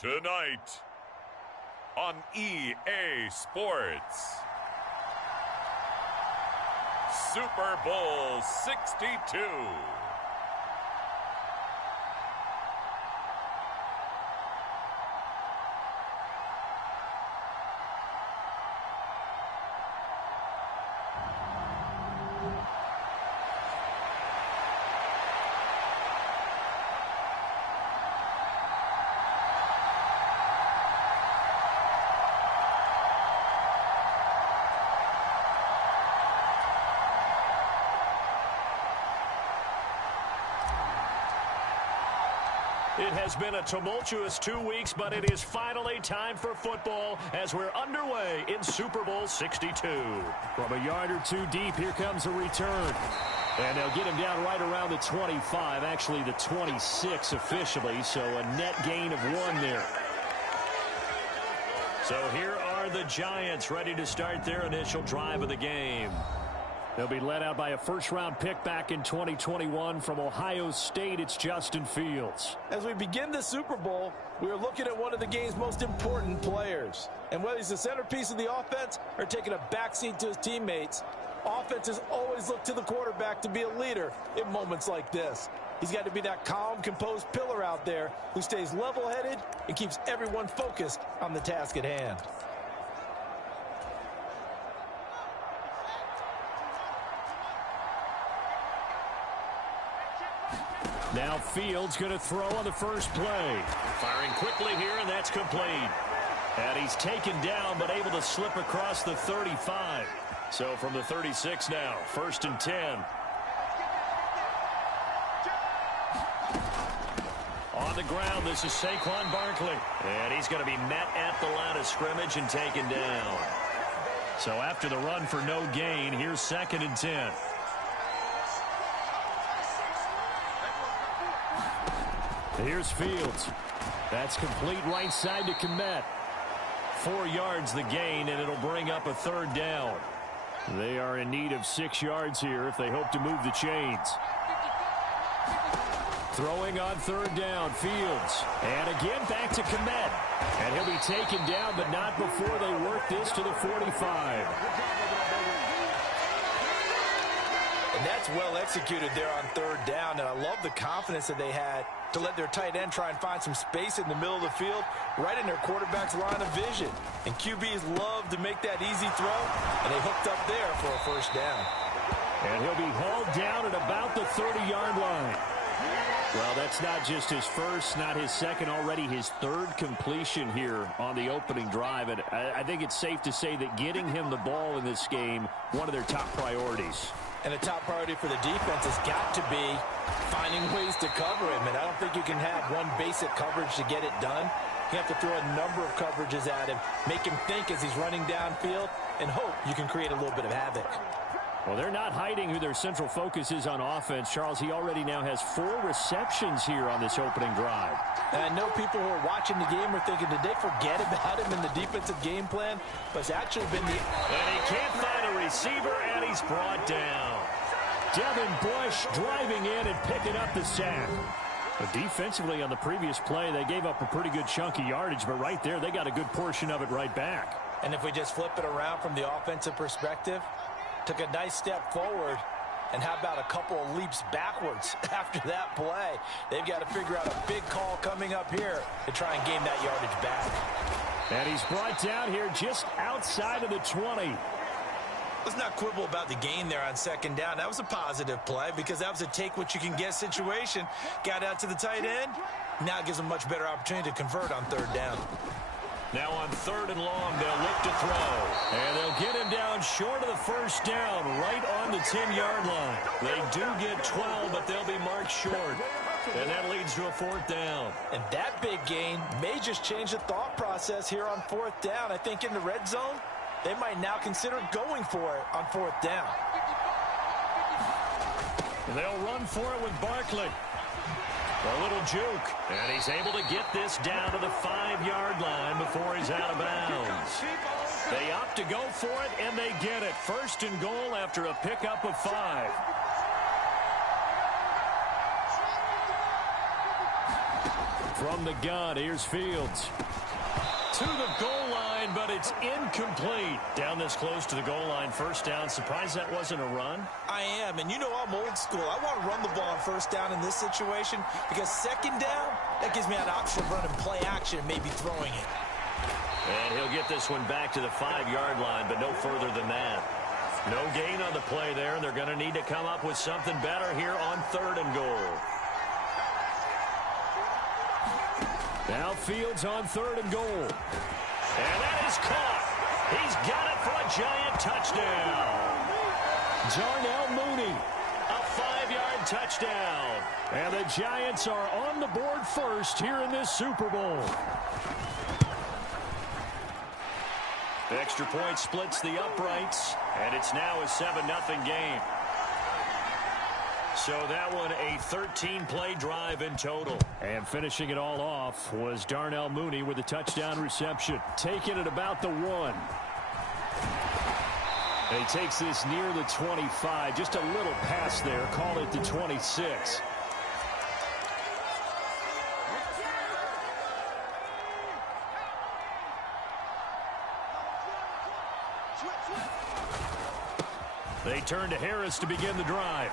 Tonight on EA Sports, Super Bowl 62. It has been a tumultuous 2 weeks, but it is finally time for football as we're underway in Super Bowl 62. From a yard or two deep, here comes a return. And they'll get him down right around the 25, actually the 26 officially, so a net gain of 1 there. So here are the Giants ready to start their initial drive of the game. They'll be led out by a first-round pick back in 2021 from Ohio State. It's Justin Fields. As we begin the Super Bowl, we are looking at one of the game's most important players. And whether he's the centerpiece of the offense or taking a backseat to his teammates, offenses always look to the quarterback to be a leader in moments like this. He's got to be that calm, composed pillar out there who stays level-headed and keeps everyone focused on the task at hand. Now Fields going to throw on the first play. Firing quickly here, and that's complete. And he's taken down, but able to slip across the 35. So from the 36 now, 1st and 10. On the ground, this is Saquon Barkley. And he's going to be met at the line of scrimmage and taken down. So after the run for no gain, here's 2nd and 10. Here's Fields. That's complete right side to Kmet. 4 yards the gain, and it'll bring up a 3rd down. They are in need of 6 yards here if they hope to move the chains. Throwing on 3rd down, Fields. And again back to Kmet. And he'll be taken down, but not before they work this to the 45. And that's well executed there on 3rd down, and I love the confidence that they had to let their tight end try and find some space in the middle of the field, right in their quarterback's line of vision. And QBs love to make that easy throw, and they hooked up there for a 1st down. And he'll be hauled down at about the 30-yard line. Well, that's not just his first, not his second, already his 3rd completion here on the opening drive. And I think it's safe to say that getting him the ball in this game, one of their top priorities. And a top priority for the defense has got to be finding ways to cover him. And I don't think you can have one basic coverage to get it done. You have to throw a number of coverages at him, make him think as he's running downfield, and hope you can create a little bit of havoc. Well, they're not hiding who their central focus is on offense. Charles, he already now has 4 receptions here on this opening drive. And I know people who are watching the game are thinking, did they forget about him in the defensive game plan? But it's actually been the... And he can't find a receiver, and he's brought down. Devin Bush driving in and picking up the sack. But defensively on the previous play, they gave up a pretty good chunk of yardage, but right there, they got a good portion of it right back. And if we just flip it around from the offensive perspective, took a nice step forward, and how about a couple of leaps backwards after that play? They've got to figure out a big call coming up here to try and gain that yardage back. And he's brought down here just outside of the 20. Let's not quibble about the gain there on 2nd down. That was a positive play because that was a take-what-you-can-get situation. Got out to the tight end. Now it gives them a much better opportunity to convert on 3rd down. Now on 3rd and long, they'll look to throw. And they'll get him down short of the 1st down, right on the 10-yard line. They do get 12, but they'll be marked short. And that leads to a 4th down. And that big gain may just change the thought process here on 4th down. I think in the red zone, they might now consider going for it on 4th down. They'll run for it with Barkley. A little juke. And he's able to get this down to the 5-yard line before he's out of bounds. They opt to go for it, and they get it. 1st and goal after a pickup of 5. From the gun, here's Fields. To the goal line, but it's incomplete. Down this close to the goal line, first down. Surprised that wasn't a run? I am, and you know I'm old school. I want to run the ball on first down in this situation because second down, that gives me an option of running play action and maybe throwing it. And he'll get this one back to the 5-yard line, but no further than that. No gain on the play there, and they're going to need to come up with something better here on 3rd and goal. Now Fields on 3rd and goal. And that is caught. He's got it for a giant touchdown. Darnell Mooney. A 5-yard touchdown. And the Giants are on the board first here in this Super Bowl. Extra point splits the uprights, and it's now a 7-0 game. So that one a 13-play drive in total. And finishing it all off was Darnell Mooney with a touchdown reception. Taking it about the 1. And he takes this near the 25. Just a little pass there. Call it the 26. They turn to Harris to begin the drive.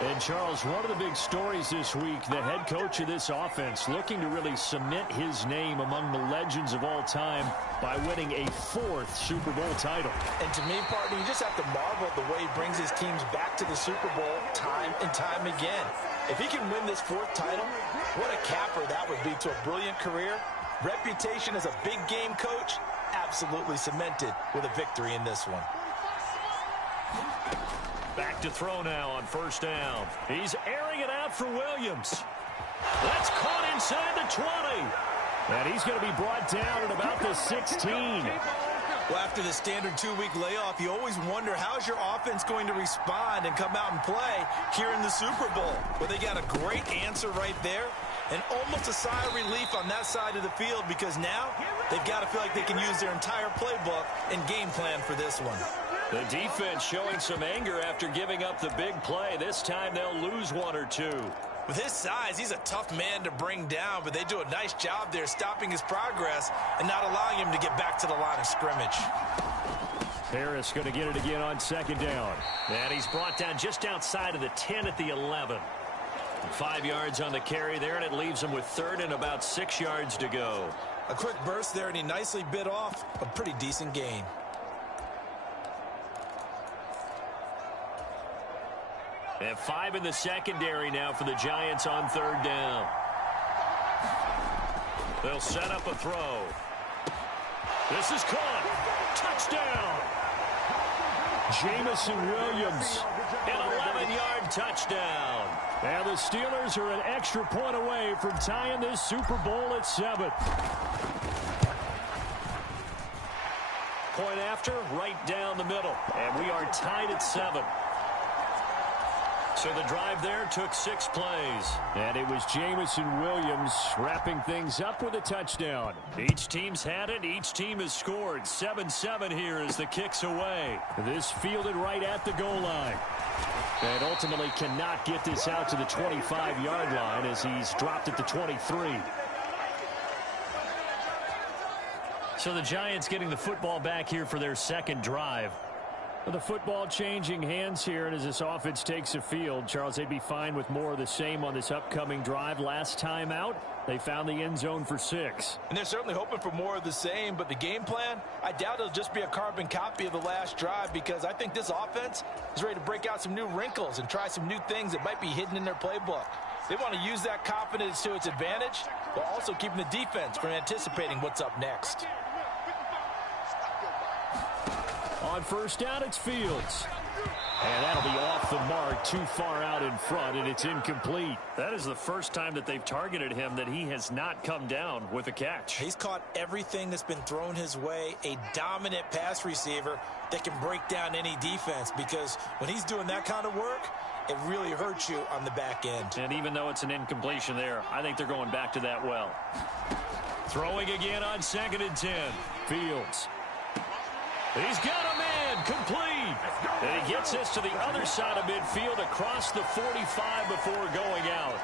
And, Charles, one of the big stories this week, the head coach of this offense looking to really cement his name among the legends of all time by winning a 4th Super Bowl title. And to me, partner, you just have to marvel at the way he brings his teams back to the Super Bowl time and time again. If he can win this 4th title, what a capper that would be to a brilliant career. Reputation as a big game coach, absolutely cemented with a victory in this one. Back to throw now on first down. He's airing it out for Williams. That's caught inside the 20. And he's going to be brought down at about the 16. Well, after the standard 2-week layoff, you always wonder how's your offense going to respond and come out and play here in the Super Bowl. Well, they got a great answer right there. And almost a sigh of relief on that side of the field because now they've got to feel like they can use their entire playbook and game plan for this one. The defense showing some anger after giving up the big play. This time they'll lose 1 or 2. With his size, he's a tough man to bring down, but they do a nice job there stopping his progress and not allowing him to get back to the line of scrimmage. Harris going to get it again on 2nd down. And he's brought down just outside of the 10 at the 11. 5 yards on the carry there, and it leaves him with 3rd and about 6 yards to go. A quick burst there, and he nicely bit off a pretty decent gain. And 5 in the secondary now for the Giants on 3rd down. They'll set up a throw. This is caught. Touchdown. Jamison Williams. An 11-yard touchdown. And the Steelers are an extra point away from tying this Super Bowl at 7. Point after, right down the middle. And we are tied at 7. So the drive there took 6 plays. And it was Jamison Williams wrapping things up with a touchdown. Each team's had it. Each team has scored. 7-7 here as the kick's away. This fielded right at the goal line. And ultimately cannot get this out to the 25-yard line as he's dropped at the 23. So the Giants getting the football back here for their 2nd drive. The football changing hands here, and as this offense takes the field, Charles, they'd be fine with more of the same on this upcoming drive. Last time out, they found the end zone for 6. And they're certainly hoping for more of the same, but the game plan, I doubt it'll just be a carbon copy of the last drive because I think this offense is ready to break out some new wrinkles and try some new things that might be hidden in their playbook. They want to use that confidence to its advantage, while also keeping the defense from anticipating what's up next. On first down, it's Fields. And that'll be off the mark, too far out in front, and it's incomplete. That is the first time that they've targeted him that he has not come down with a catch. He's caught everything that's been thrown his way, a dominant pass receiver that can break down any defense because when he's doing that kind of work, it really hurts you on the back end. And even though it's an incompletion there, I think they're going back to that well. Throwing again on 2nd and 10. Fields. He's got a man, complete. And he gets this to the other side of midfield across the 45 before going out.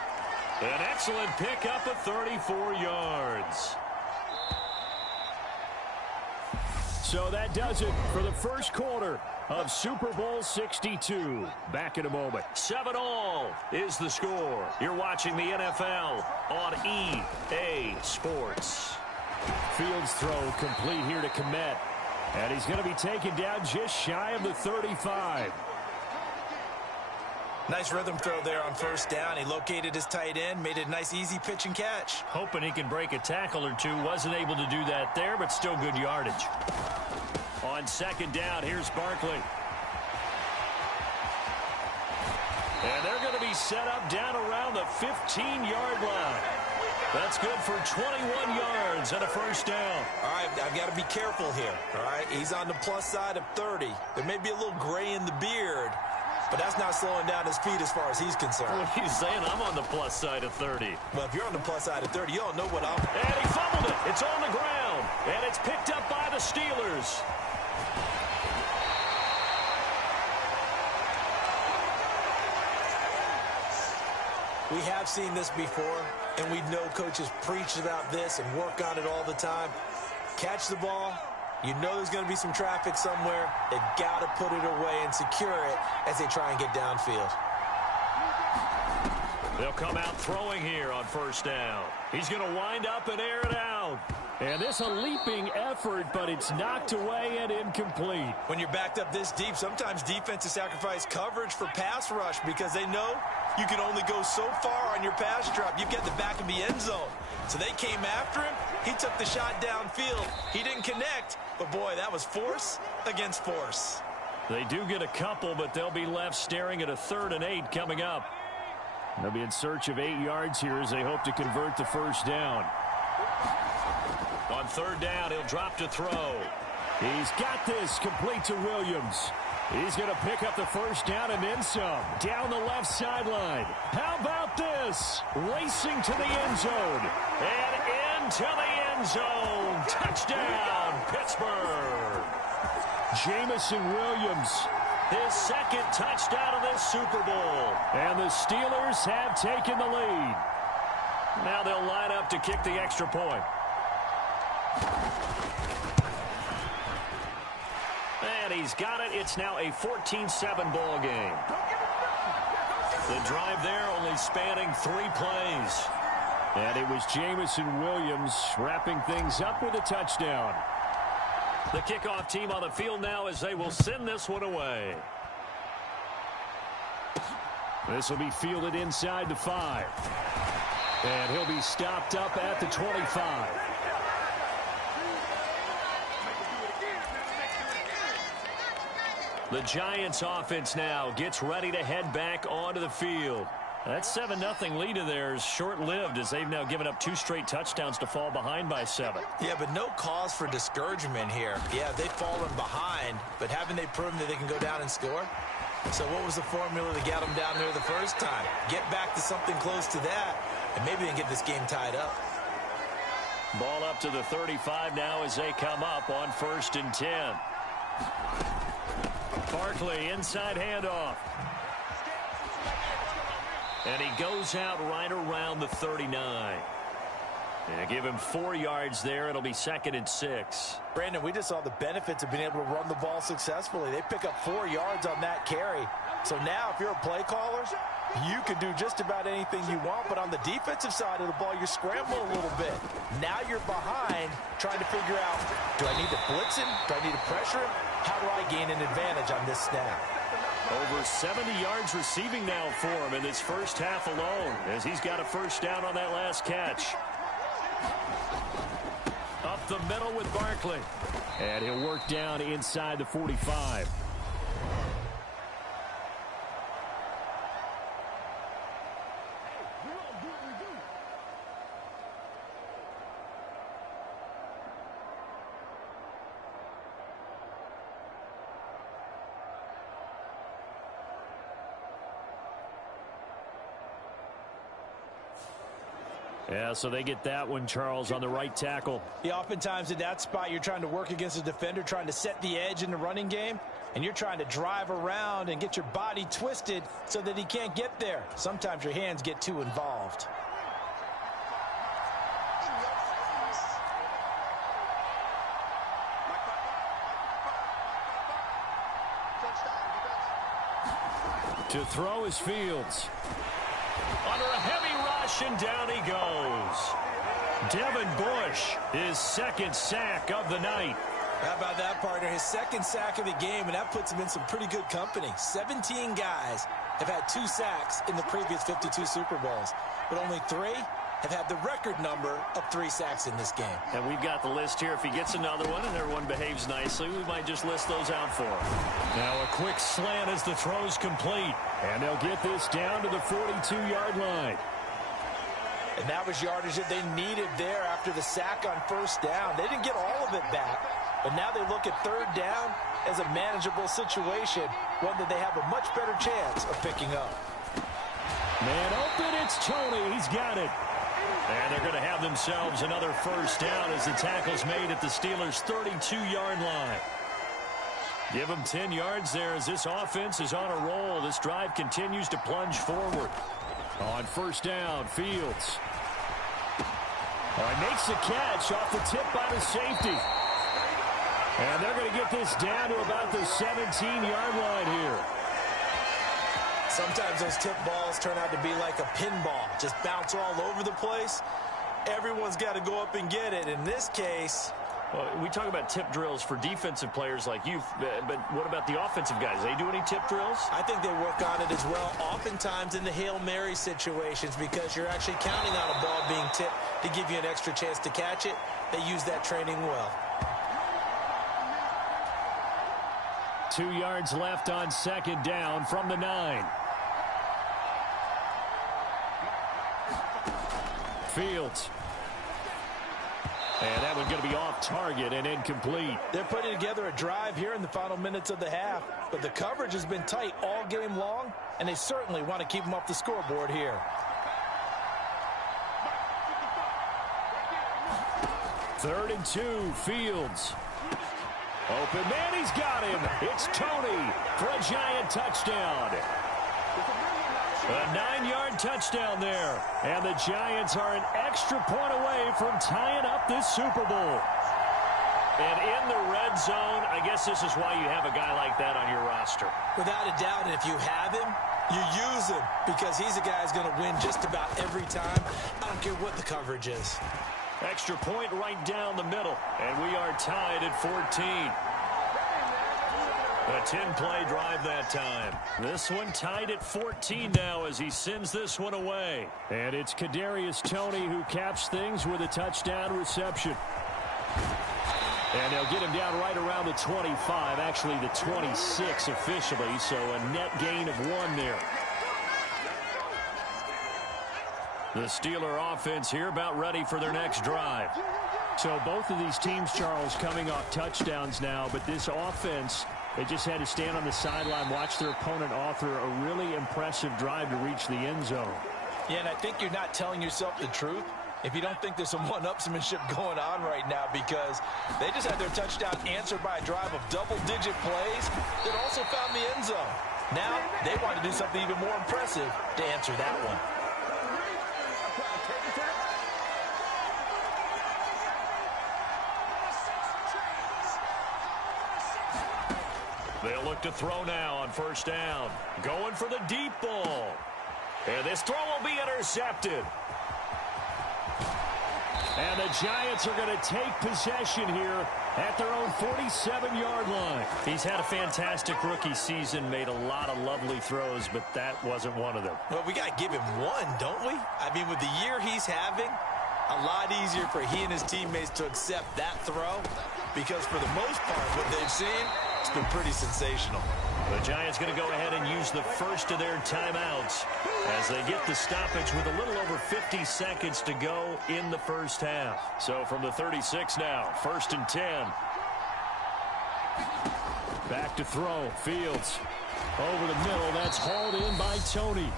An excellent pickup of 34 yards. So that does it for the first quarter of Super Bowl 62. Back in a moment. 7-all is the score. You're watching the NFL on EA Sports. Fields throw complete here to Kmet. And he's going to be taken down just shy of the 35. Nice rhythm throw there on first down. He located his tight end, made it a nice easy pitch and catch. Hoping he can break a tackle or two. Wasn't able to do that there, but still good yardage. On second down, here's Barkley. And they're going to be set up down around the 15-yard line. That's good for 21 yards and a first down. All right, I've got to be careful here, all right? He's on the plus side of 30. There may be a little gray in the beard, but that's not slowing down his speed as far as he's concerned. What are you saying? I'm on the plus side of 30. Well, if you're on the plus side of 30, you don't know what I'm... And he fumbled it. It's on the ground. And it's picked up by the Steelers. We have seen this before, and we know coaches preach about this and work on it all the time. Catch the ball. You know there's going to be some traffic somewhere. They've got to put it away and secure it as they try and get downfield. They'll come out throwing here on first down. He's going to wind up and air it out. And this a leaping effort, but it's knocked away and incomplete. When you're backed up this deep, sometimes defenses sacrifice coverage for pass rush because they know you can only go so far on your pass drop. You get the back of the end zone. So they came after him. He took the shot downfield. He didn't connect, but boy, that was force against force. They do get a couple, but they'll be left staring at a 3rd and 8 coming up. They'll be in search of 8 yards here as they hope to convert the first down. On 3rd down, he'll drop to throw. He's got this complete to Williams. He's going to pick up the first down and then some. Down the left sideline. How about this? Racing to the end zone. And into the end zone. Touchdown, Pittsburgh. Jamison Williams. His 2nd touchdown of this Super Bowl. And the Steelers have taken the lead. Now they'll line up to kick the extra point. And he's got it. It's now a 14-7 ball game. The drive there only spanning 3 plays. And it was Jamison Williams wrapping things up with a touchdown. The kickoff team on the field now as they will send this one away. This will be fielded inside the 5. And he'll be stopped up at the 25. The Giants offense now gets ready to head back onto the field. That 7-0 lead of theirs short-lived as they've now given up 2 straight touchdowns to fall behind by 7. Yeah, but no cause for discouragement here. Yeah, they've fallen behind, but haven't they proven that they can go down and score? So what was the formula to get them down there the first time? Get back to something close to that, and maybe they can get this game tied up. Ball up to the 35 now as they come up on 1st and 10. Barkley, inside handoff. And he goes out right around the 39. And give him 4 yards there. It'll be 2nd and 6. Brandon, we just saw the benefits of being able to run the ball successfully. They pick up 4 yards on that carry. So now if you're a play caller, you can do just about anything you want. But on the defensive side of the ball, you're scrambling a little bit. Now you're behind trying to figure out, do I need to blitz him? Do I need to pressure him? How do I gain an advantage on this snap? Over 70 yards receiving now for him in this first half alone as he's got a first down on that last catch. Up the middle with Barkley. And he'll work down inside the 45. Yeah, so they get that one, Charles, on the right tackle. Yeah, oftentimes in that spot, you're trying to work against a defender, trying to set the edge in the running game. and you're trying to drive around and get your body twisted so that he can't get there. Sometimes your hands get too involved. To throw is Fields. Under a heavy rush, and down he goes. Devin Bush, his second sack of the night. How about that, partner? His second sack of the game, and that puts him in some pretty good company. 17 guys have had 2 sacks in the previous 52 Super Bowls, but only 3 have had the record number of 3 sacks in this game. And we've got the list here. If he gets another one and everyone behaves nicely, we might just list those out for him. Now a quick slant as the throw's complete. And they'll get this down to the 42-yard line. And that was yardage that they needed there after the sack on first down. They didn't get all of it back, but now they look at third down as a manageable situation, one that they have a much better chance of picking up. Man open, it's Tony. He's got it. And they're going to have themselves another first down as the tackle's made at the Steelers' 32-yard line. Give them 10 yards there as this offense is on a roll. This drive continues to plunge forward. On first down, Fields. Makes the catch off the tip by the safety. And they're going to get this down to about the 17-yard line here. Sometimes those tip balls turn out to be like a pinball, just bounce all over the place. Everyone's got to go up and get it. In this case, well, we talk about tip drills for defensive players like you, but what about the offensive guys? They do any tip drills? I think they work on it as well, oftentimes in the Hail Mary situations, because you're actually counting on a ball being tipped to give you an extra chance to catch it. They use that training well. 2 yards left on second down from the 9. Fields. And that one's going to be off target and incomplete. They're putting together a drive here in the final minutes of the half, but the coverage has been tight all game long, and they certainly want to keep them off the scoreboard here. 3rd and 2, Fields. Open man, he's got him. It's Tony for a giant touchdown. A 9-yard touchdown there. And the Giants are an extra point away from tying up this Super Bowl. And in the red zone, I guess this is why you have a guy like that on your roster. Without a doubt, and if you have him, you use him, because he's a guy who's going to win just about every time. I don't care what the coverage is. Extra point right down the middle. And we are tied at 14. A 10-play drive that time. This one tied at 14 now as he sends this one away. And it's Kadarius Toney who caps things with a touchdown reception. And they'll get him down right around the 25, actually the 26 officially, so a net gain of 1 there. The Steeler offense here about ready for their next drive. So both of these teams, Charles, coming off touchdowns now, but this offense, they just had to stand on the sideline, watch their opponent author a really impressive drive to reach the end zone. Yeah, and I think you're not telling yourself the truth if you don't think there's some one-upsmanship going on right now, because they just had their touchdown answered by a drive of double-digit plays that also found the end zone. Now they want to do something even more impressive to answer that one. They'll look to throw now on first down. Going for the deep ball. And this throw will be intercepted. And the Giants are going to take possession here at their own 47-yard line. He's had a fantastic rookie season, made a lot of lovely throws, but that wasn't one of them. Well, we got to give him one, don't we? I mean, with the year he's having, a lot easier for he and his teammates to accept that throw, because for the most part, what they've seen, it's been pretty sensational. The Giants going to go ahead and use the first of their timeouts as they get the stoppage with a little over 50 seconds to go in the first half. So from the 36 now, 1st and 10. Back to throw. Fields over the middle. That's hauled in by Toney.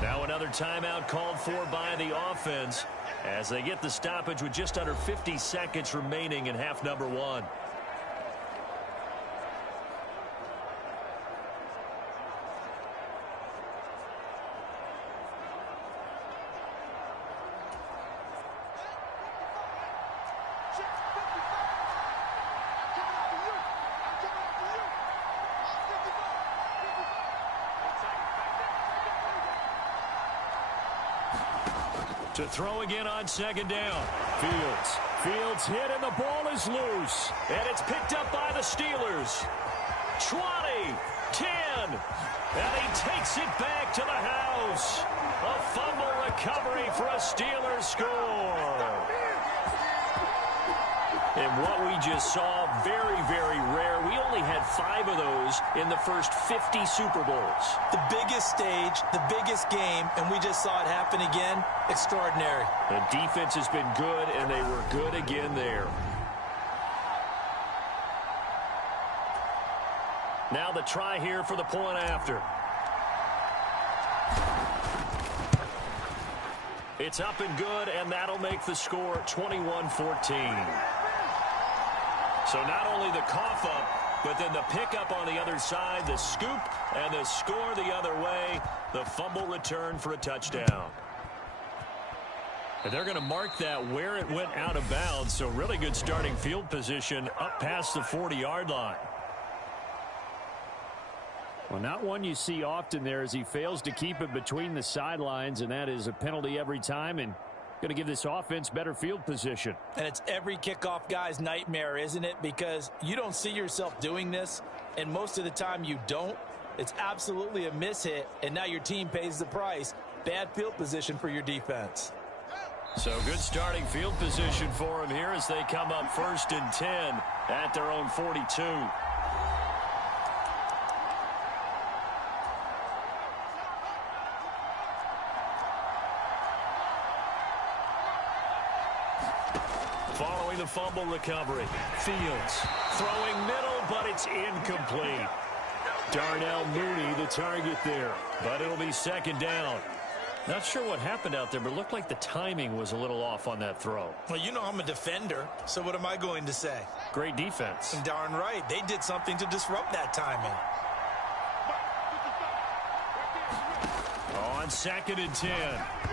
Now another timeout called for by the offense as they get the stoppage with just under 50 seconds remaining in half number 1. To throw again on second down. Fields hit, and the ball is loose. And it's picked up by the Steelers. 20, 10, and he takes it back to the house. A fumble recovery for a Steelers score. And what we just saw, very, very rare. We only had 5 of those in the first 50 Super Bowls. The biggest stage, the biggest game, and we just saw it happen again. Extraordinary. The defense has been good, and they were good again there. Now the try here for the point after. It's up and good, and that'll make the score 21-14. So not only the cough up, but then the pickup on the other side, the scoop, and the score the other way, the fumble return for a touchdown. And they're going to mark that where it went out of bounds, so really good starting field position up past the 40-yard line. Well, not one you see often there as he fails to keep it between the sidelines, and that is a penalty every time, and going to give this offense better field position. And it's every kickoff guy's nightmare, isn't it? Because you don't see yourself doing this, and most of the time you don't. It's absolutely a mishit, and now your team pays the price. Bad field position for your defense. So good starting field position for them here as they come up 1st and 10 at their own 42. Following the fumble recovery, Fields throwing middle, but it's incomplete. Darnell Mooney the target there, but it'll be 2nd down. Not sure what happened out there, but it looked like the timing was a little off on that throw. Well, you know I'm a defender, so what am I going to say? Great defense. Darn right. They did something to disrupt that timing. On 2nd and 10.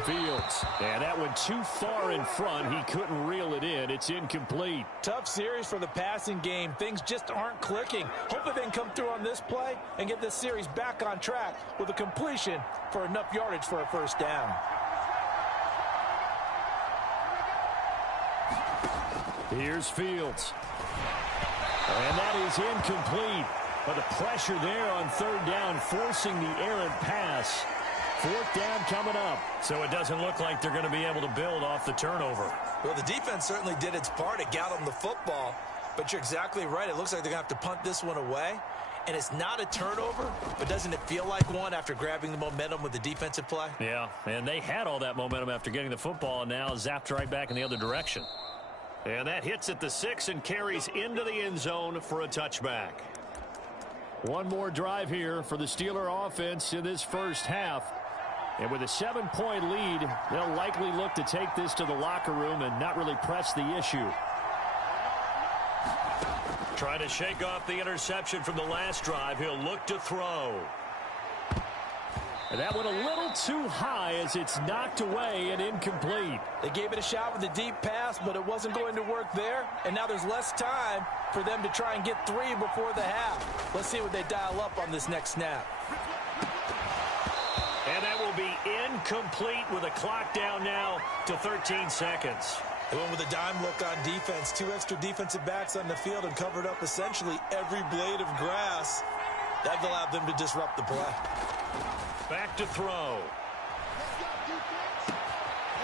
Fields. And that went too far in front. He couldn't reel it in. It's incomplete. Tough series for the passing game. Things just aren't clicking. Hopefully they can come through on this play and get this series back on track with a completion for enough yardage for a 1st down. Here's Fields. And that is incomplete. But the pressure there on 3rd down, forcing the errant pass. 4th down coming up. So it doesn't look like they're going to be able to build off the turnover. Well, the defense certainly did its part. It got them the football. But you're exactly right. It looks like they're going to have to punt this one away. And it's not a turnover, but doesn't it feel like one after grabbing the momentum with the defensive play? Yeah, and they had all that momentum after getting the football, and now zapped right back in the other direction. And that hits at the 6 and carries into the end zone for a touchback. One more drive here for the Steeler offense in this first half. And with a 7-point lead, they'll likely look to take this to the locker room and not really press the issue. Trying to shake off the interception from the last drive. He'll look to throw. And that went a little too high as it's knocked away and incomplete. They gave it a shot with a deep pass, but it wasn't going to work there. And now there's less time for them to try and get 3 before the half. Let's see what they dial up on this next snap. And that will be incomplete with a clock down now to 13 seconds. They went with a dime look on defense. 2 extra defensive backs on the field and covered up essentially every blade of grass. That allowed them to disrupt the play. Back to throw.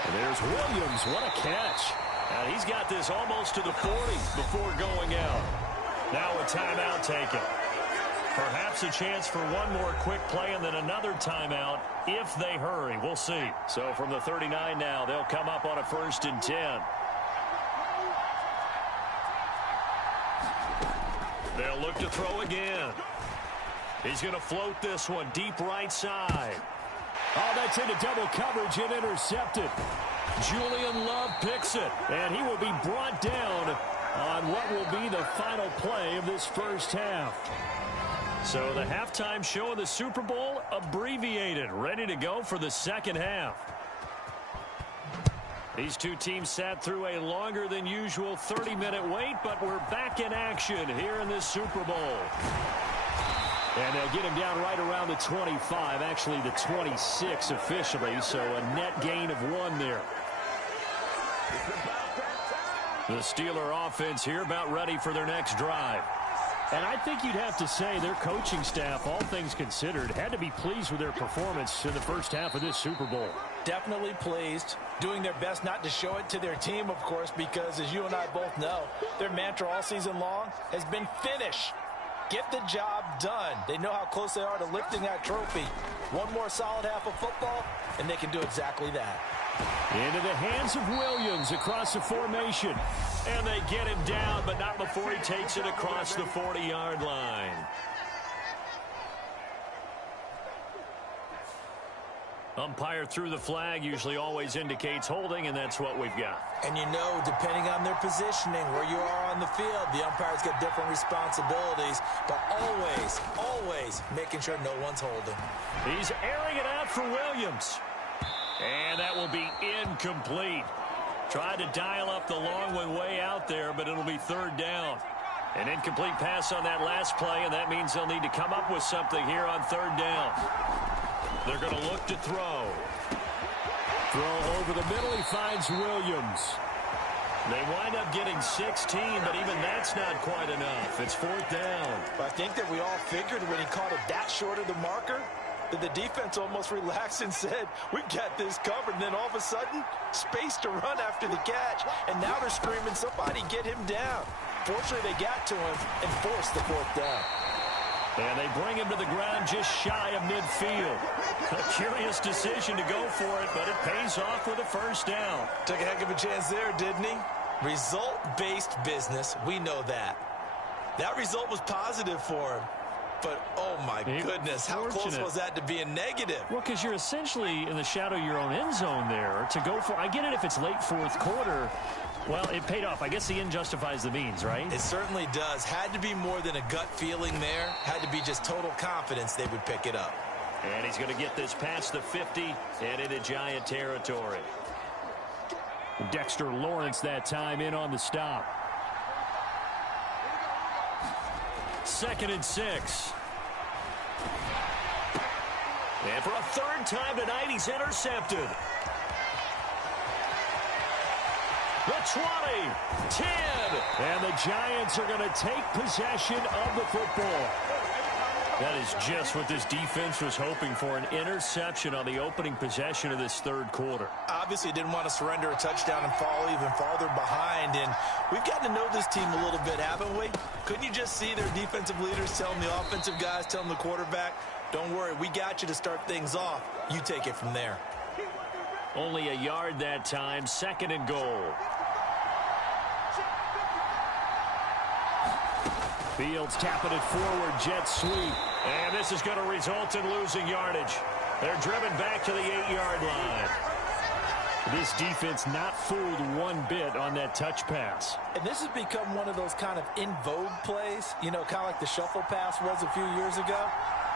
And there's Williams. What a catch. And he's got this almost to the 40 before going out. Now a timeout taken. Perhaps a chance for one more quick play and then another timeout if they hurry. We'll see. So from the 39 now, they'll come up on a 1st and 10. They'll look to throw again. He's going to float this one deep right side. Oh, that's into double coverage and intercepted. Julian Love picks it. And he will be brought down on what will be the final play of this first half. So the halftime show of the Super Bowl abbreviated, ready to go for the second half. These two teams sat through a longer than usual 30-minute wait, but we're back in action here in this Super Bowl. And they'll get him down right around the 25, actually the 26 officially, so a net gain of 1 there. The Steeler offense here about ready for their next drive. And I think you'd have to say their coaching staff, all things considered, had to be pleased with their performance in the first half of this Super Bowl. Definitely pleased, doing their best not to show it to their team, of course, because as you and I both know, their mantra all season long has been finish. Get the job done. They know how close they are to lifting that trophy. One more solid half of football, and they can do exactly that. Into the hands of Williams across the formation. And they get him down, but not before he takes it across the 40-yard line. Umpire threw the flag, usually always indicates holding, and that's what we've got. And you know, depending on their positioning, where you are on the field, the umpires get different responsibilities, but always making sure no one's holding. He's airing it out for Williams. And that will be incomplete. Tried to dial up the long one way out there, but it'll be 3rd down. An incomplete pass on that last play, and that means they'll need to come up with something here on 3rd down. They're going to look to throw. Throw over the middle. He finds Williams. They wind up getting 16, but even that's not quite enough. It's 4th down. I think that we all figured when he caught it that short of the marker that the defense almost relaxed and said, we've got this covered. And then all of a sudden, space to run after the catch. And now they're screaming, somebody get him down. Fortunately, they got to him and forced the 4th down. And they bring him to the ground just shy of midfield. A curious decision to go for it, but it pays off with a 1st down. Took a heck of a chance there, didn't he? Result-based business, we know that. That result was positive for him. But, oh, my goodness, how close was that to being negative? Well, because you're essentially in the shadow of your own end zone there to go for. I get it if it's late 4th quarter. Well, it paid off. I guess the end justifies the means, right? It certainly does. Had to be more than a gut feeling there. Had to be just total confidence they would pick it up. And he's going to get this past the 50 and into Giant territory. Dexter Lawrence that time in on the stop. 2nd and 6. And for a 3rd time tonight, he's intercepted. The 20, 10. And the Giants are going to take possession of the football. That is just what this defense was hoping for, an interception on the opening possession of this 3rd quarter. Obviously didn't want to surrender a touchdown and fall even farther behind. And we've gotten to know this team a little bit, haven't we? Couldn't you just see their defensive leaders telling the offensive guys, telling the quarterback, don't worry, we got you to start things off. You take it from there. Only a yard that time, 2nd and goal. Fields tapping it forward, jet sweep. And this is going to result in losing yardage. They're driven back to the 8-yard line. This defense not fooled one bit on that touch pass. And this has become one of those kind of in vogue plays, you know, kind of like the shuffle pass was a few years ago.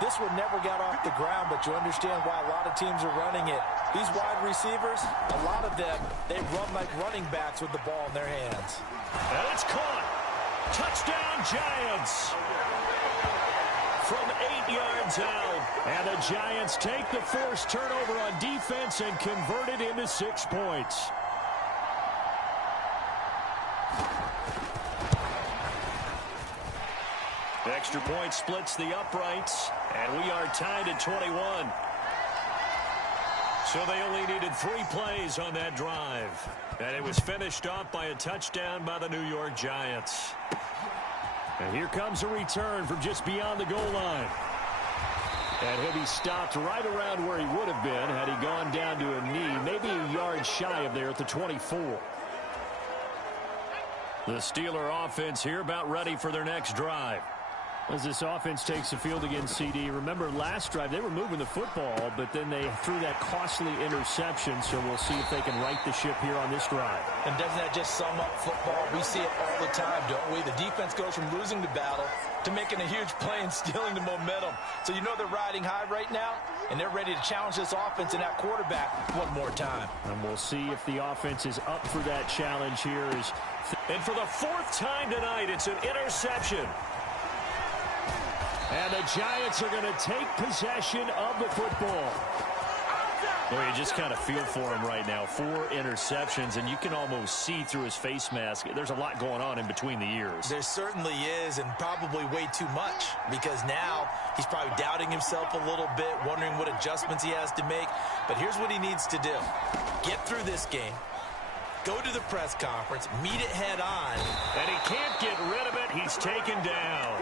This one never got off the ground, but you understand why a lot of teams are running it. These wide receivers, a lot of them, they run like running backs with the ball in their hands. And it's caught. Touchdown, Giants. From 8 yards out. And the Giants take the forced turnover on defense and convert it into 6 points. Extra point splits the uprights, and we are tied at 21. So they only needed 3 plays on that drive. And it was finished off by a touchdown by the New York Giants. And here comes a return from just beyond the goal line. And he'll be stopped right around where he would have been had he gone down to a knee, maybe a yard shy of there at the 24. The Steeler offense here about ready for their next drive. As this offense takes the field against CD, remember last drive they were moving the football, but then they threw that costly interception, so we'll see if they can right the ship here on this drive. And doesn't that just sum up football? We see it all the time, don't we? The defense goes from losing the battle to making a huge play and stealing the momentum. So you know they're riding high right now, and they're ready to challenge this offense and that quarterback one more time. And we'll see if the offense is up for that challenge here. And for the 4th time tonight, it's an interception. And the Giants are going to take possession of the football. Well, you just kind of feel for him right now. 4 interceptions, and you can almost see through his face mask. There's a lot going on in between the ears. There certainly is, and probably way too much, because now he's probably doubting himself a little bit, wondering what adjustments he has to make. But here's what he needs to do. Get through this game. Go to the press conference, meet it head on. And he can't get rid of it. He's taken down.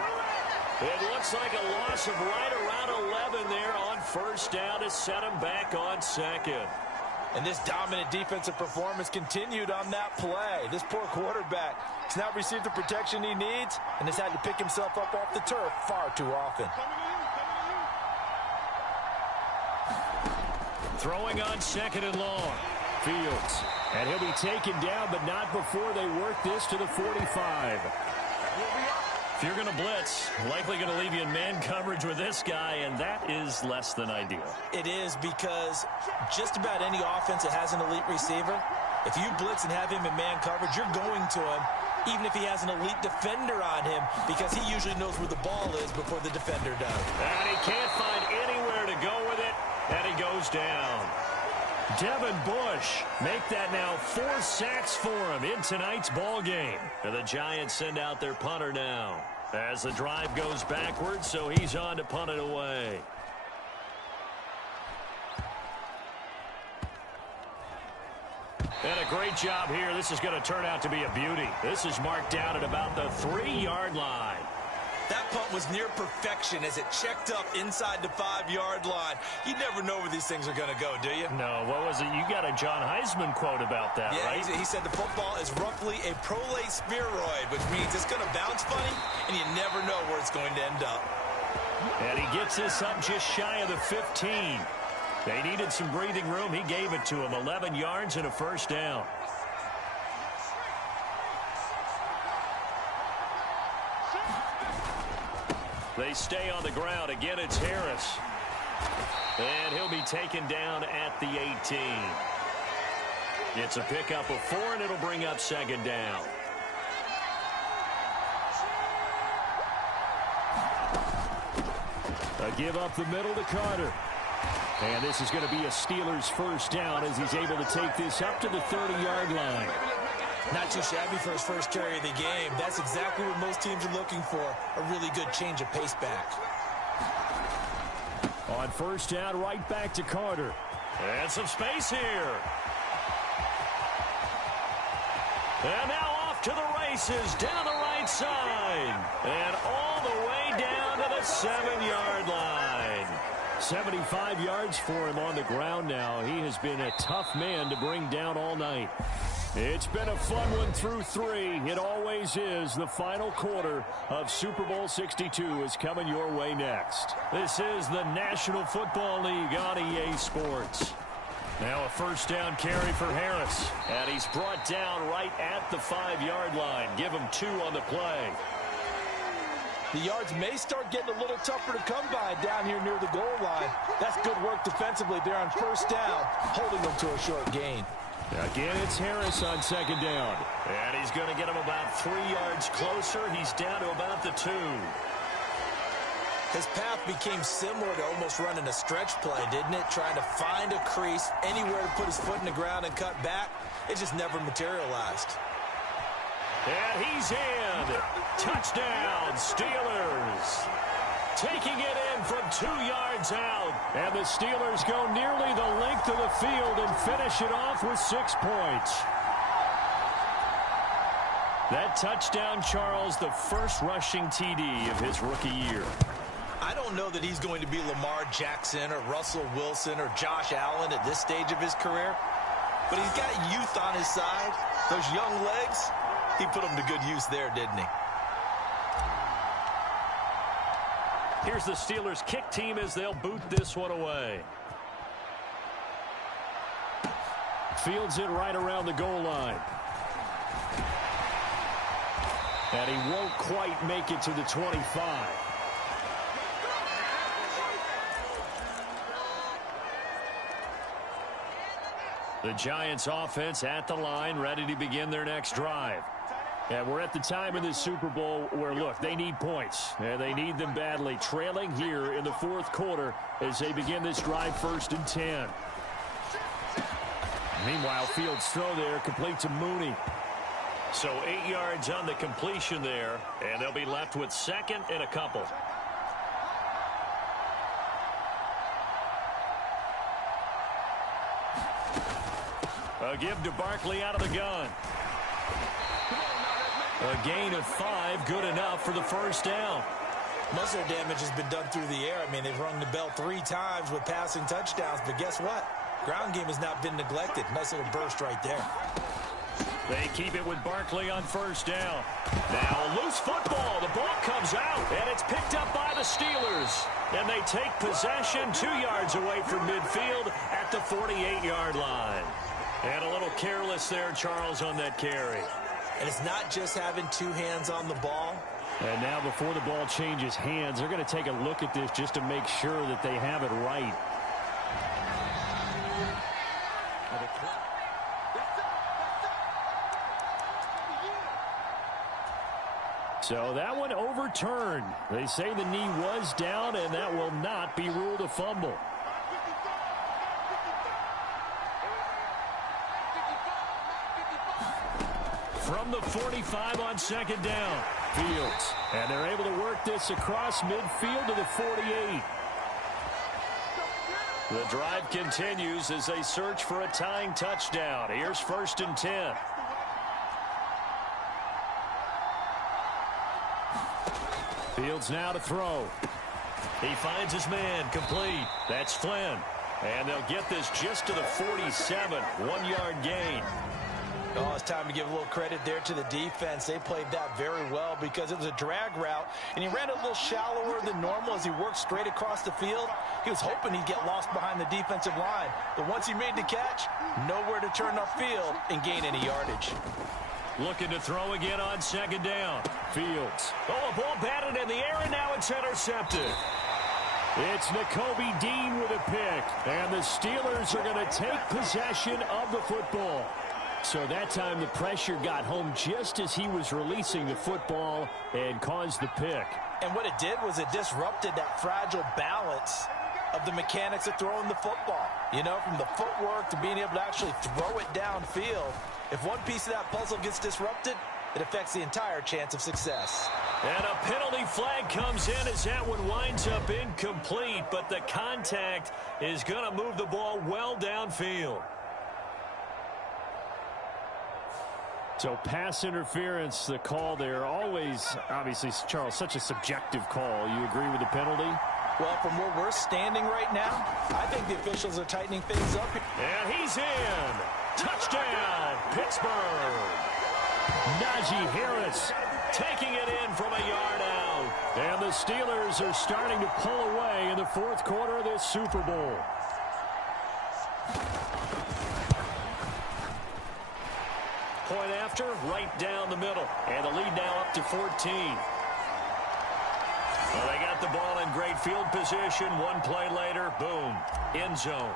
It looks like a loss of right around 11 there on first down to set him back on second. And this dominant defensive performance continued on that play. This poor quarterback has not received the protection he needs and has had to pick himself up off the turf far too often. Throwing on second and long. Fields. And he'll be taken down, but not before they work this to the 45. If you're going to blitz, likely going to leave you in man coverage with this guy, and that is less than ideal. It is, because just about any offense that has an elite receiver, if you blitz and have him in man coverage, you're going to him, even if he has an elite defender on him, because he usually knows where the ball is before the defender does. And he can't find anywhere to go with it, and he goes down. Devin Bush make that now 4 sacks for him in tonight's ball game. And the Giants send out their punter now as the drive goes backwards, so he's on to punt it away. And a great job here. This is going to turn out to be a beauty. This is marked down at about the 3-yard line. That punt was near perfection as it checked up inside the 5-yard line. You never know where these things are going to go, do you? No, what was it? You got a John Heisman quote about that, right? Yeah, he said the football is roughly a prolate spheroid, which means it's going to bounce funny, and you never know where it's going to end up. And he gets this up just shy of the 15. They needed some breathing room. He gave it to him. 11 yards and a first down. They stay on the ground. Again, it's Harris. And he'll be taken down at the 18. It's a pickup of 4, and it'll bring up second down. A give up the middle to Carter. And this is going to be a Steelers first down as he's able to take this up to the 30-yard line. Not too shabby for his first carry of the game. That's exactly what most teams are looking for, a really good change of pace back. On first down, right back to Carter. And some space here. And now off to the races down the right side. And all the way down to the 7-yard line. 75 yards for him on the ground now. He has been a tough man to bring down all night. It's been a fun one through 3. It always is. The final quarter of Super Bowl 62 is coming your way next. This is the National Football League on EA Sports. Now a first down carry for Harris. And he's brought down right at the 5-yard line. Give him 2 on the play. The yards may start getting a little tougher to come by down here near the goal line. That's good work defensively there on first down, holding them to a short gain. Again, it's Harris on second down. And he's going to get him about 3 yards closer. He's down to about the 2. His path became similar to almost running a stretch play, didn't it? Trying to find a crease, anywhere to put his foot in the ground and cut back. It just never materialized. And he's in. Touchdown, Steelers. Taking it in from 2 yards out. And the Steelers go nearly the length of the field and finish it off with 6 points. That touchdown, Charles, the first rushing TD of his rookie year. I don't know that he's going to be Lamar Jackson or Russell Wilson or Josh Allen at this stage of his career. But he's got youth on his side. Those young legs, he put them to good use there, didn't he? Here's the Steelers kick team as they'll boot this one away. Fields it right around the goal line. And he won't quite make it to the 25. The Giants offense at the line, ready to begin their next drive. And we're at the time in this Super Bowl where, look, they need points. And they need them badly. Trailing here in the fourth quarter as they begin this drive, 1st and 10. Meanwhile, Fields' throw there complete to Mooney. So 8 yards on the completion there, and they'll be left with 2nd and a couple. A give to Barkley out of the gun. A gain of 5, good enough for the 1st down. Most of their damage has been done through the air. I mean, they've rung the bell 3 times with passing touchdowns, but guess what? Ground game has not been neglected. Nice little burst right there. They keep it with Barkley on 1st down. Now a loose football. The ball comes out, and it's picked up by the Steelers. And they take possession 2 yards away from midfield at the 48-yard line. And a little careless there, Charles, on that carry. And it's not just having 2 hands on the ball. And now before the ball changes hands, they're going to take a look at this just to make sure that they have it right. So that one overturned. They say the knee was down, and that will not be ruled a fumble. From the 45 on 2nd down, Fields. And they're able to work this across midfield to the 48. The drive continues as they search for a tying touchdown. Here's 1st and 10. Fields now to throw. He finds his man, complete. That's Flynn. And they'll get this just to the 47, 1-yard gain. Oh, it's time to give a little credit there to the defense. They played that very well because it was a drag route, and he ran a little shallower than normal as he worked straight across the field. He was hoping he'd get lost behind the defensive line, but once he made the catch, nowhere to turn upfield and gain any yardage. Looking to throw again on 2nd down. Fields. Oh, a ball batted in the air, and now it's intercepted. It's Nakobe Dean with a pick, and the Steelers are going to take possession of the football. So that time the pressure got home just as he was releasing the football and caused the pick. And what it did was it disrupted that fragile balance of the mechanics of throwing the football. You know, from the footwork to being able to actually throw it downfield. If one piece of that puzzle gets disrupted, it affects the entire chance of success. And a penalty flag comes in as that one winds up incomplete, but the contact is going to move the ball well downfield. So pass interference, the call there. Always, obviously, Charles, such a subjective call. You agree with the penalty? Well, from where we're standing right now, I think the officials are tightening things up. And he's in. Touchdown, Pittsburgh. Najee Harris taking it in from a yard out. And the Steelers are starting to pull away in the fourth quarter of this Super Bowl. Point after, right down the middle. And the lead now up to 14. Well, they got the ball in great field position. One play later, boom, end zone.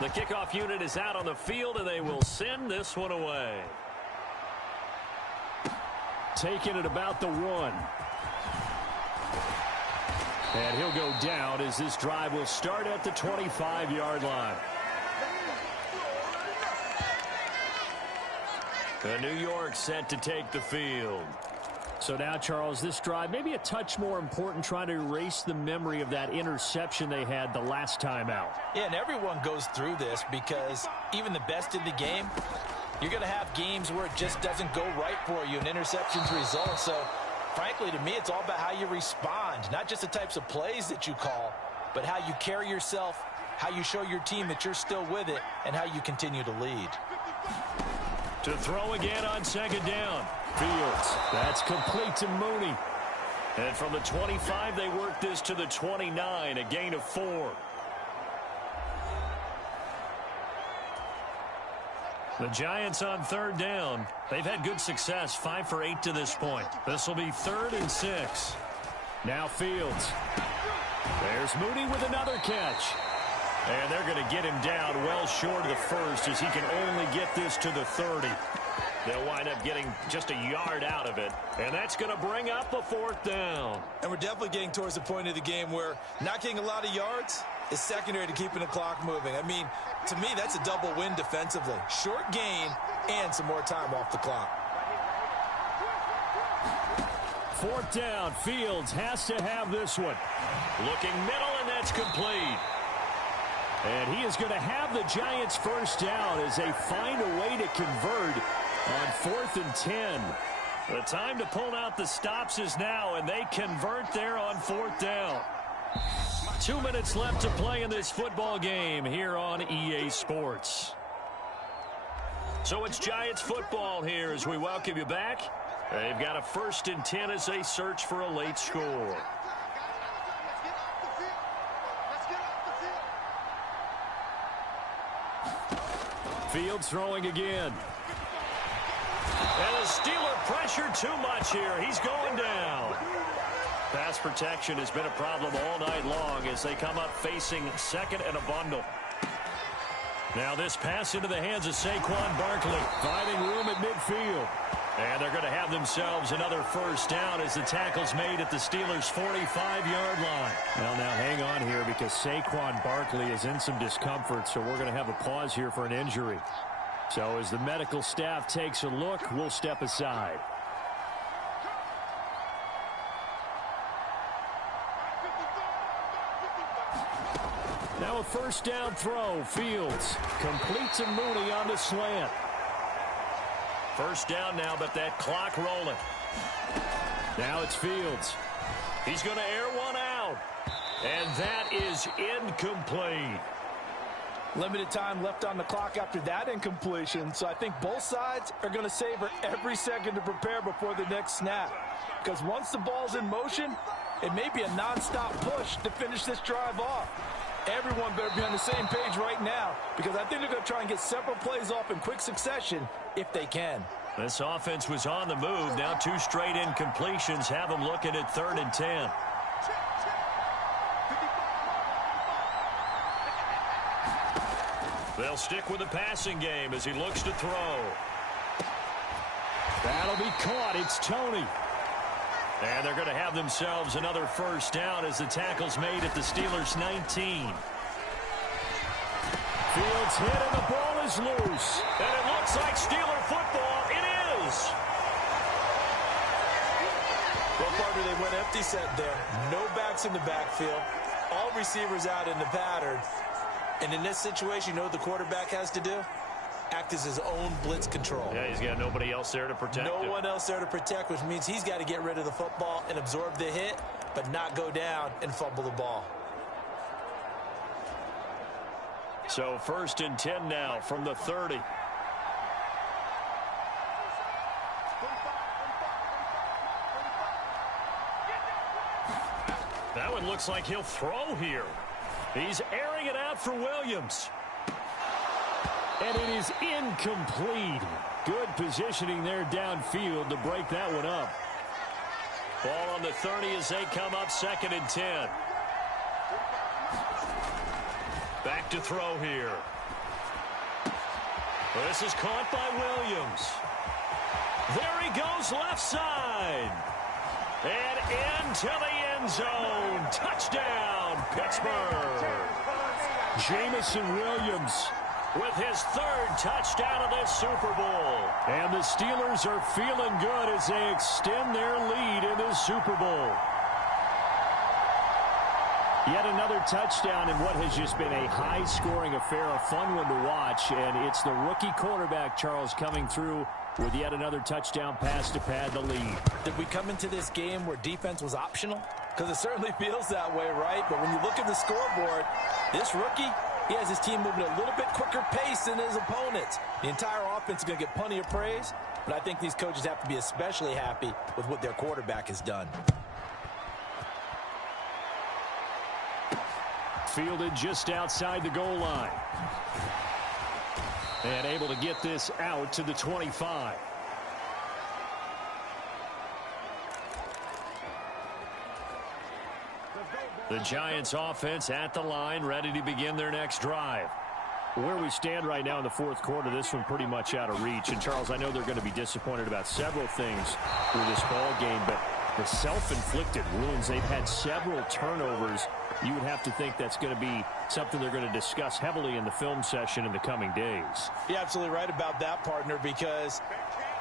The kickoff unit is out on the field, and they will send this one away. Taking it about the 1. And he'll go down as this drive will start at the 25-yard line. The New York set to take the field. So now, Charles, this drive maybe a touch more important, trying to erase the memory of that interception they had the last time out. Yeah, and everyone goes through this because even the best in the game, you're going to have games where it just doesn't go right for you and interceptions result. So, frankly, to me, it's all about how you respond, not just the types of plays that you call, but how you carry yourself, how you show your team that you're still with it, and how you continue to lead. To throw again on 2nd down. Fields. That's complete to Mooney. And from the 25, they work this to the 29, a gain of 4. The Giants on 3rd down. They've had good success, 5 for 8 to this point. This will be 3rd and 6. Now Fields. There's Mooney with another catch. And they're going to get him down well short of the first as he can only get this to the 30. They'll wind up getting just a yard out of it, and that's going to bring up a 4th down. And we're definitely getting towards the point of the game where not getting a lot of yards is secondary to keeping the clock moving. I mean, to me, that's a double win defensively. Short gain and some more time off the clock. 4th down. Fields has to have this one. Looking middle, and that's complete. And he is going to have the Giants' 1st down as they find a way to convert on 4th and 10. The time to pull out the stops is now, and they convert there on 4th down. 2 minutes left to play in this football game here on EA Sports. So it's Giants football here as we welcome you back. They've got a 1st and 10 as they search for a late score. Fields throwing again. And the Steeler pressure too much here. He's going down. Pass protection has been a problem all night long as they come up facing 2nd and a bundle. Now this pass into the hands of Saquon Barkley. Finding room at midfield. And they're going to have themselves another 1st down as the tackle's made at the Steelers' 45-yard line. Well, now hang on here because Saquon Barkley is in some discomfort, so we're going to have a pause here for an injury. So as the medical staff takes a look, we'll step aside. Now a 1st down throw. Fields completes a Mooney on the slant. 1st down now, but that clock rolling. Now it's Fields. He's going to air one out. And that is incomplete. Limited time left on the clock after that incompletion, so I think both sides are going to savor every second to prepare before the next snap. Because once the ball's in motion, it may be a nonstop push to finish this drive off. Everyone better be on the same page right now because I think they're going to try and get several plays off in quick succession if they can. This offense was on the move. Now 2 straight incompletions have them looking at 3rd and 10. They'll stick with the passing game as he looks to throw. That'll be caught. It's Tony. And they're going to have themselves another 1st down as the tackle's made at the Steelers' 19. Fields hit and the ball is loose. And it looks like Steeler football. It is. Well, partner, they went empty set there. No backs in the backfield. All receivers out in the pattern. And in this situation, you know what the quarterback has to do? Act as his own blitz control. Yeah, he's got nobody else there to protect him. No one else there to protect, which means he's got to get rid of the football and absorb the hit, but not go down and fumble the ball. So 1st and 10 now from the 30. That one looks like he'll throw here. He's airing it out for Williams. And it is incomplete. Good positioning there downfield to break that one up. Ball on the 30 as they come up 2nd and 10. Back to throw here. Well, this is caught by Williams. There he goes left side. And into the end zone. Touchdown, Pittsburgh. Jamison Williams with his 3rd touchdown of this Super Bowl. And the Steelers are feeling good as they extend their lead in this Super Bowl. Yet another touchdown in what has just been a high-scoring affair, a fun one to watch. And it's the rookie quarterback, Charles, coming through with yet another touchdown pass to pad the lead. Did we come into this game where defense was optional? Because it certainly feels that way, right? But when you look at the scoreboard, this rookie, he has his team moving at a little bit quicker pace than his opponents. The entire offense is going to get plenty of praise, but I think these coaches have to be especially happy with what their quarterback has done. Fielded just outside the goal line. And able to get this out to the 25. The Giants offense at the line, ready to begin their next drive. Where we stand right now in the fourth quarter, this one pretty much out of reach. And, Charles, I know they're going to be disappointed about several things through this ball game, but the self-inflicted wounds, they've had several turnovers. You would have to think that's going to be something they're going to discuss heavily in the film session in the coming days. You're absolutely right about that, partner, because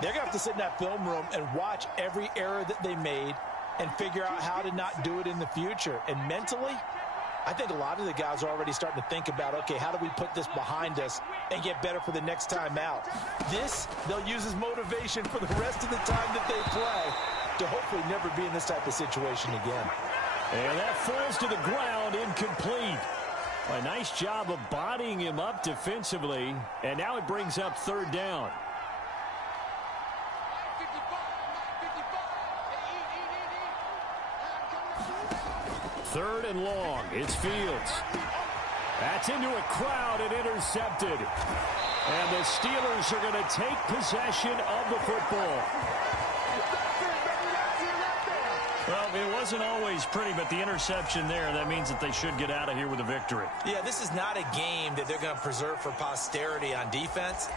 they're going to have to sit in that film room and watch every error that they made and figure out how to not do it in the future. And mentally, I think a lot of the guys are already starting to think about, okay, how do we put this behind us and get better for the next time out? This, they'll use as motivation for the rest of the time that they play to hopefully never be in this type of situation again. And that falls to the ground, incomplete. A nice job of bodying him up defensively, and now it brings up third down. Third and long. It's Fields. That's into a crowd and intercepted. And the Steelers are going to take possession of the football. Well, it wasn't always pretty, but the interception there, that means that they should get out of here with a victory. Yeah, this is not a game that they're going to preserve for posterity on defense,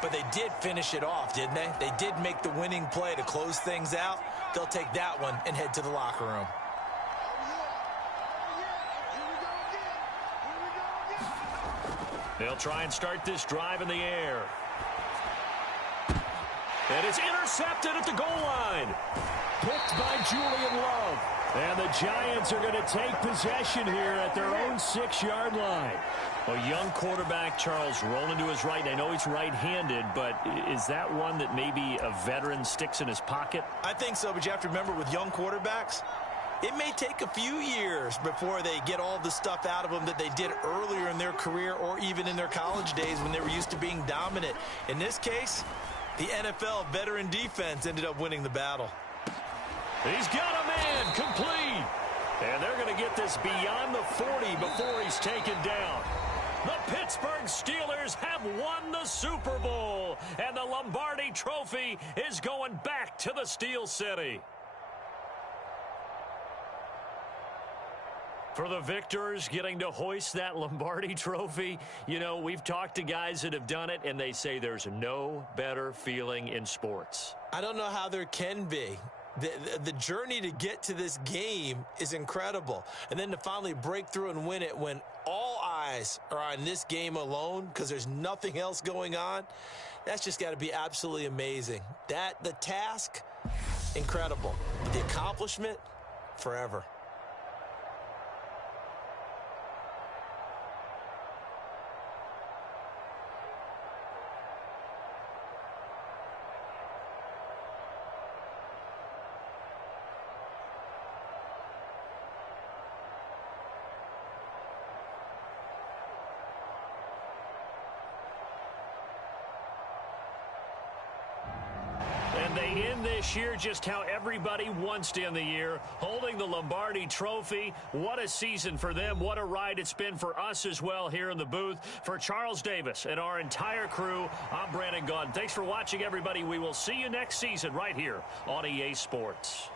but they did finish it off, didn't they? They did make the winning play to close things out. They'll take that one and head to the locker room. They'll try and start this drive in the air. And it's intercepted at the goal line. Picked by Julian Love. And the Giants are going to take possession here at their own 6-yard line. A young quarterback, Charles, rolling to his right. I know he's right-handed, but is that one that maybe a veteran sticks in his pocket? I think so, but you have to remember with young quarterbacks, it may take a few years before they get all the stuff out of them that they did earlier in their career or even in their college days when they were used to being dominant. In this case, the NFL veteran defense ended up winning the battle. He's got a man, complete. And they're going to get this beyond the 40 before he's taken down. The Pittsburgh Steelers have won the Super Bowl, and the Lombardi Trophy is going back to the Steel City. For the victors getting to hoist that Lombardi Trophy, you know, we've talked to guys that have done it, and they say there's no better feeling in sports. I don't know how there can be. The journey to get to this game is incredible. And then to finally break through and win it when all eyes are on this game alone because there's nothing else going on, that's just got to be absolutely amazing. The task, incredible. The accomplishment, forever. And they end this year just how everybody wants to end the year, holding the Lombardi Trophy. What a season for them. What a ride it's been for us as well here in the booth. For Charles Davis and our entire crew, I'm Brandon Gaudin. Thanks for watching, everybody. We will see you next season right here on EA Sports.